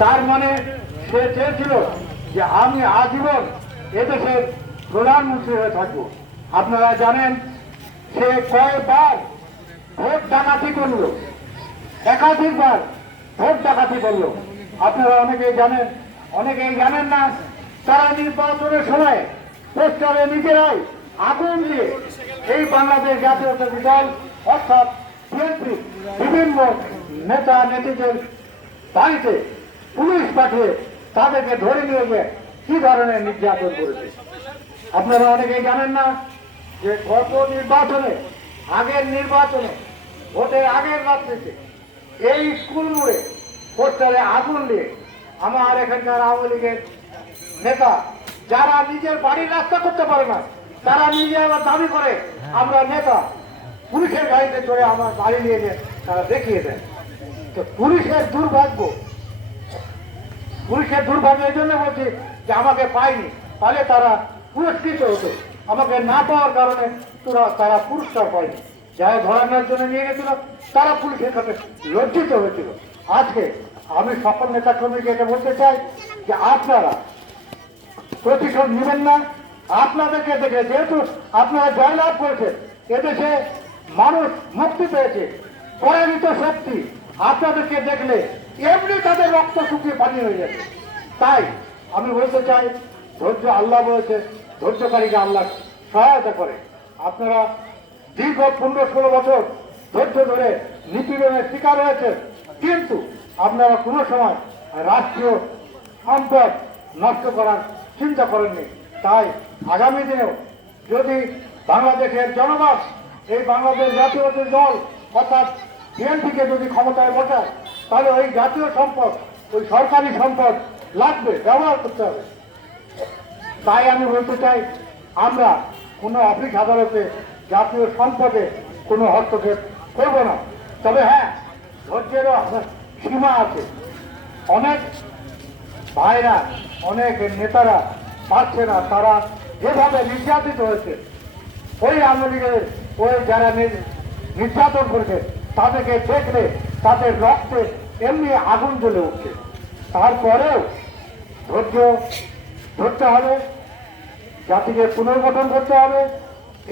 তার মানে সে চেয়েছিল যে আমি আজীবন এদেশের প্রধানমন্ত্রী হয়ে থাকবো। আপনারা জানেন সে কয়েকবার ভোট ডাকাতি করলো, একাধিকবার ভোট ডাকাতি করলো। আপনারা অনেকেই জানেন, অনেকেই জানেন না, তারা নির্বাচনের সময় পোস্টারে নিজেরাই আগুন দিয়ে এই বাংলাদেশ জাতীয়তাবাদী দল অর্থাৎ বিএনপি বিভিন্ন নেতা নেত্রীদের বাড়িতে পুলিশ পাঠিয়ে তাদেরকে ধরে নিয়ে গিয়ে কি ধরনের নির্যাতন করেছে। আপনারা অনেকেই জানেন না যে গত নির্বাচনে, আগের নির্বাচনে, ভোটের আগের রাত্রিতে এই স্কুল মোড়ে পোস্টারে আগুন দিয়ে আমার এখানকার আওয়ামী লীগের নেতা, যারা নিজের বাড়ির রাস্তা করতে পারে না, তারা নিজে আবার দাবি করে আমরা নেতা, পুলিশের গাড়িতে চড়ে আমার বাড়ি নিয়ে গিয়ে তারা দেখিয়ে দেন। তো পুলিশের দুর্ভাগ্যের জন্য বলছি যে আমাকে পায়নি, তাহলে তারা পুরস্কৃত হতো। আমাকে না পাওয়ার কারণে তারা পুরস্কার পায়নি। যারা ধরানোর জন্য নিয়ে গেছিল তারা পুলিশের কাছে লজ্জিত হয়েছিল। আজকে আমি সকল নেতা কর্মীকে এটা বলতে চাই যে আপনারা প্রতিশোধ নেবেন না। আপনাদেরকে দেখে, যেহেতু আপনারা জয়লাভ করেছেন, এদেশে মানুষ মুক্তি পেয়েছে, পরাজিত শক্তি আপনাদেরকে দেখলে এমনি তাদের রক্ত শুকিয়ে পানি হয়ে যাবে। তাই আমি বলতে চাই, ধৈর্য আল্লাহ বলেছে, ধৈর্যকারীকে আল্লাহ সহায়তা করে। আপনারা দীর্ঘ 15-16 বছর ধৈর্য ধরে নিপীড়নের শিকার হয়েছে, কিন্তু আপনারা কোনো সময় রাষ্ট্রীয় সম্পদ নষ্ট করার চিন্তা করেননি। তাই আগামী দিনেও যদি বাংলাদেশের জনগণ এই বাংলাদেশ জাতীয়তাবাদী দল অর্থাৎ বিএনপিকে যদি ক্ষমতায় বসায়, তাহলে ওই জাতীয় সম্পদ, ওই সরকারি সম্পদ লাগবে, ব্যবহার করতে হবে। তাই আমি বলতে চাই, আমরা কোনো অফিস আদালতে জাতীয় সম্পদে কোনো হস্তক্ষেপ করব না। তবে হ্যাঁ, ধৈর্যেরও সীমা আছে। অনেক ভাইরা, অনেক নেতারা পারছে না, তারা যেভাবে নির্যাতিত হয়েছে, ওই আওয়ামী লীগের ওই যারা নির্যাতন করেছে তাদেরকে দেখলে তাদের রক্তে এমনি আগুন জ্বলে উঠছে। তারপরেও ধৈর্য ধরতে হবে, জাতিকে পুনর্গঠন করতে হবে,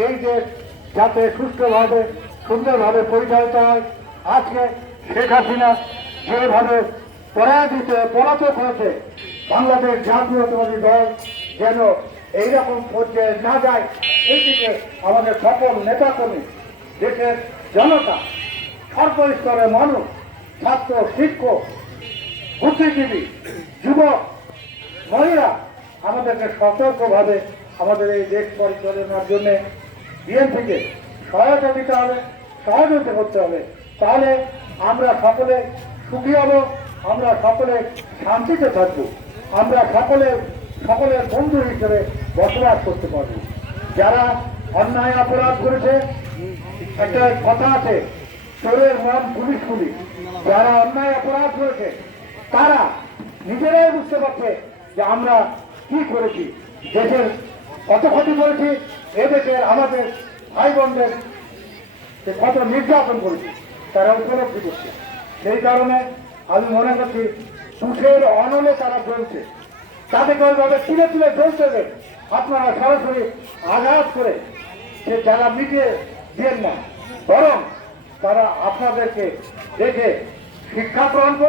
এই দেশ যাতে সুষ্ঠুভাবে সুন্দরভাবে পরিচালিত হয়। আজকে শেখ হাসিনা যেভাবে পলাতক হয়েছে, বাংলাদেশ জাতীয়তাবাদী দল যেন এইরকম পর্যায়ে না যায়, এইদিকে আমাদের সকল নেতাকর্মী, দেশের জনতা, সর্বস্তরের মানুষ, ছাত্র, শিক্ষক, বুদ্ধিজীবী, যুবক, মহিলা আমাদেরকে সতর্কভাবে আমাদের এই দেশ পরিচালনার জন্য বিএনপিকে সহায়তা দিতে হবে, সহযোগিতা করতে হবে। তাহলে আমরা সকলে সুখী হব, আমরা সকলে শান্তিতে থাকব, আমরা সকলের বন্ধু হিসেবে বসবাস করতে পারব। যারা অন্যায় অপরাধ করেছে, একটা কথা আছে, চোরের মন পুলিশ পুলিশ। যারা অন্যায় অপরাধ করেছে তারা নিজেরাই বুঝতে পারছে যে আমরা কি করেছি, দেশের কত ক্ষতি করেছি, এদেশের আমাদের ভাই বোনদের কত নির্যাতন করেছি, তারা উপলব্ধি করছে। সেই কারণে আমি মনে করছি তুষের অনলে তারা জ্বলছে, তাদেরকে ওইভাবে তুলে তুলে জ্বলতে দেবে। আপনারা সরাসরি আঘাত করে সে যারা মিটিয়ে দেন না, বরং তারা আপনাদেরকে দেখে শিক্ষা গ্রহণ করে